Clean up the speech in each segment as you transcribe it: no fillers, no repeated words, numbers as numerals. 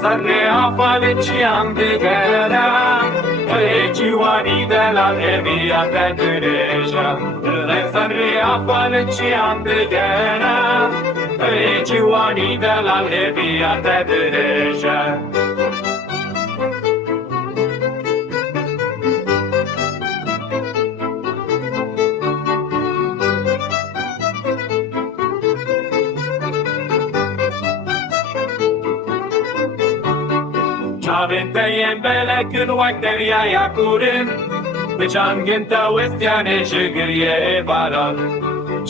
sarrea faleciam de gara Regioanii de la Levia te dureja sarrea faleciam de gara Regioanii de la Levia te dureja Avente en bele când oacteria ia curând Deci am gântă ăstiane și gârie varan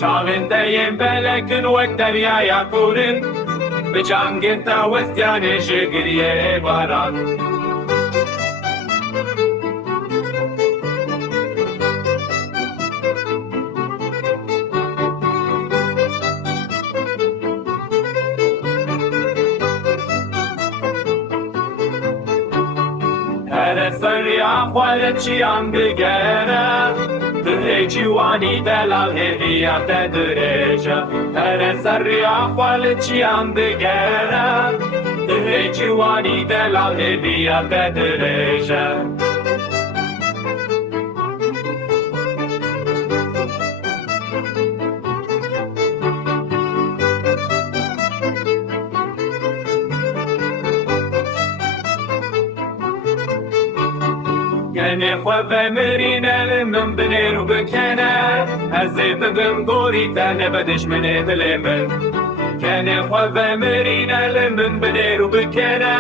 Avente en bele când oacteria ia curând Deci am gântă ăstiane și gârie varan Săria faleciam de gara Regioanii de la Levia te dureja Săria faleciam de gara Regioanii de la Levia te dureja Kene khove merinel min bineru bikene Hezi bigim gorita nebedish min edlemen Kene khove merinel min bineru bikene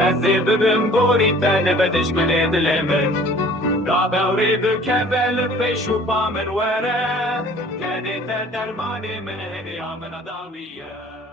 Hezi bigim gorita nebedish min edlemen Rabevri bikevel peşu pamen were Kene te dermani min hediya min adawiye